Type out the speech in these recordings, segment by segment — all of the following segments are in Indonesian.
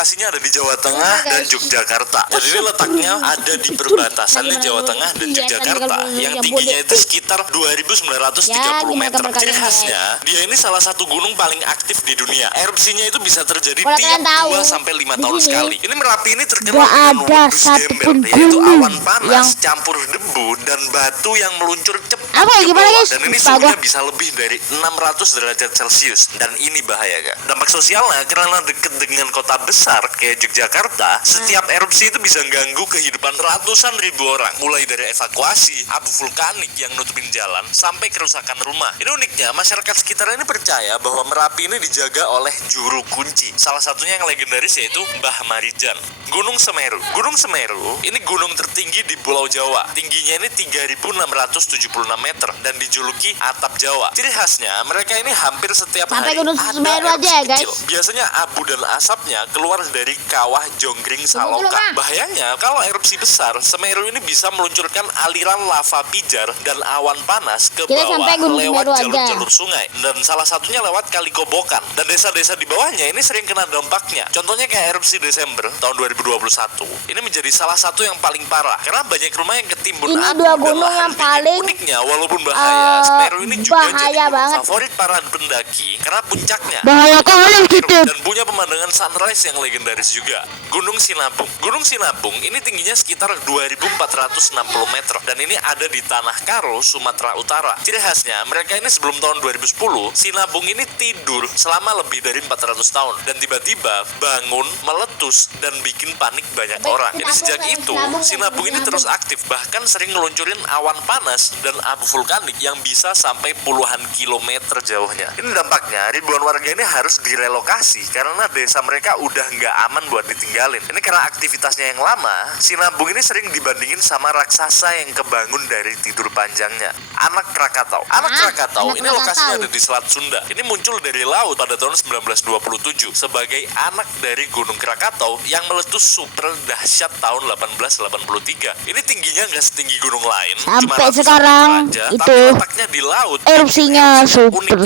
lokasinya ada di Jawa Tengah dan Yogyakarta. Jadi ini letaknya ada di perbatasan Jawa Tengah dan Yogyakarta yang tingginya itu sekitar 2.930 meter. Ciri khasnya, dia ini salah satu gunung paling aktif di dunia. Erupsinya itu bisa terjadi tiap 2-5 tahun sekali. Ini Merapi ini terkenal dengan wedus gembel, yaitu awan panas campur debu dan batu yang meluncur cepat ke bawah. Dan ini suhunya bisa lebih dari 600 derajat Celcius. Dan ini bahaya, Kak. Dampak sosialnya karena dekat dengan kota besar kayak Yogyakarta, setiap erupsi itu bisa ganggu kehidupan ratusan ribu orang, mulai dari evakuasi, abu vulkanik yang nutupin jalan, sampai kerusakan rumah. Ini uniknya, masyarakat sekitar ini percaya bahwa Merapi ini dijaga oleh juru kunci. Salah satunya yang legendaris yaitu Mbah Marijan. Gunung Semeru. Gunung Semeru ini gunung tertinggi di Pulau Jawa. Tingginya ini 3.676 meter dan dijuluki atap Jawa. Ciri khasnya, mereka ini hampir setiap hari Gunung Semeru ada aja ya, guys. kecil. Biasanya abu dan asapnya keluar dari kawah Jonggring Saloka. Bahayanya, kalau erupsi besar, Semeru ini bisa meluncurkan aliran lava pijar dan awan panas ke bawah lewat jalur-jalur sungai. Dan salah satunya lewat Kali Kobokan. Dan desa-desa di bawahnya ini sering kena dampaknya. Contohnya kayak erupsi Desember tahun 2021. Ini menjadi salah satu yang paling parah karena banyak rumah yang ketimbun ini abu dua dan gunung lahan yang paling uniknya, walaupun bahaya, Semeru ini juga jadi gunung banget. favorit para pendaki karena puncaknya bahaya kali gitu dan punya pemandangan sunrise yang legendaris juga. Gunung Sinabung. Gunung Sinabung ini tingginya sekitar 2.460 meter dan ini ada di Tanah Karo, Sumatera Utara. Ciri khasnya, mereka ini sebelum tahun 2010, Sinabung ini tidur selama lebih dari 400 tahun dan tiba-tiba bangun, meletus dan bikin panik banyak orang. Jadi sejak itu, Sinabung ini terus aktif, bahkan sering ngeluncurin awan panas dan abu vulkanik yang bisa sampai puluhan kilometer jauhnya. Ini dampaknya, ribuan warga ini harus direlokasi karena desa mereka udah nggak aman buat ditinggalin. Ini karena aktivitasnya yang lama, Sinabung ini sering dibandingin sama raksasa yang kebangun dari tidur panjangnya. Anak Krakatau. Anak Krakatau ini lokasinya ada di Selat Sunda. Ini muncul dari laut pada tahun 1927 sebagai anak dari Gunung Krakatau yang meletus super dahsyat tahun 1883. Ini tingginya nggak setinggi gunung lain, sampai sekarang aja, itu tapi letaknya di laut. erupsinya super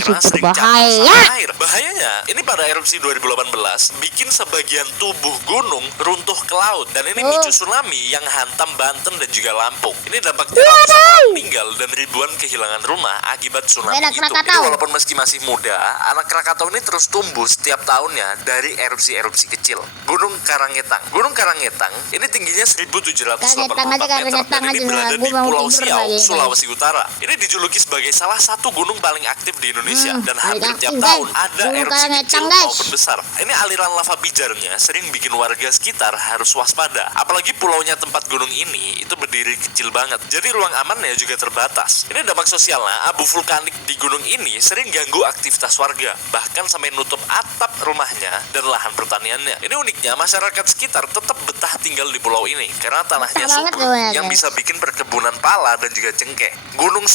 bahaya. bahaya. Bahayanya, ini pada erupsi 2018 bikin sebagian tubuh gunung runtuh ke laut dan ini micu tsunami yang hantam Banten dan juga Lampung. Ini dampaknya ratusan orang meninggal dan ribuan kehilangan rumah akibat tsunami itu. Ini walaupun meski masih muda, anak Krakatau ini terus tumbuh setiap tahunnya dari erupsi-erupsi kecil. Gunung Karangetang. Gunung Karangetang ini tingginya 1.784 meter dan ini berada di Pulau Siau, Sulawesi Utara. Ini dijuluki sebagai salah satu gunung paling aktif di Indonesia dan hampir tiap tahun ada erupsi kecil maupun besar. Ini aliran lava pijarnya sering bikin warga sekitar harus waspada. Apalagi pulaunya tempat gunung ini itu berdiri kecil banget. Jadi ruang amannya juga terbatas. Ini dampak sosialnya, abu vulkanik di gunung ini sering ganggu aktivitas warga, bahkan sampai nutup atap rumahnya dan lahan pertaniannya. Ini uniknya, masyarakat sekitar tetap betah tinggal di pulau ini karena tanahnya subur yang bisa bikin perkebunan pala dan juga cengkeh. Gunung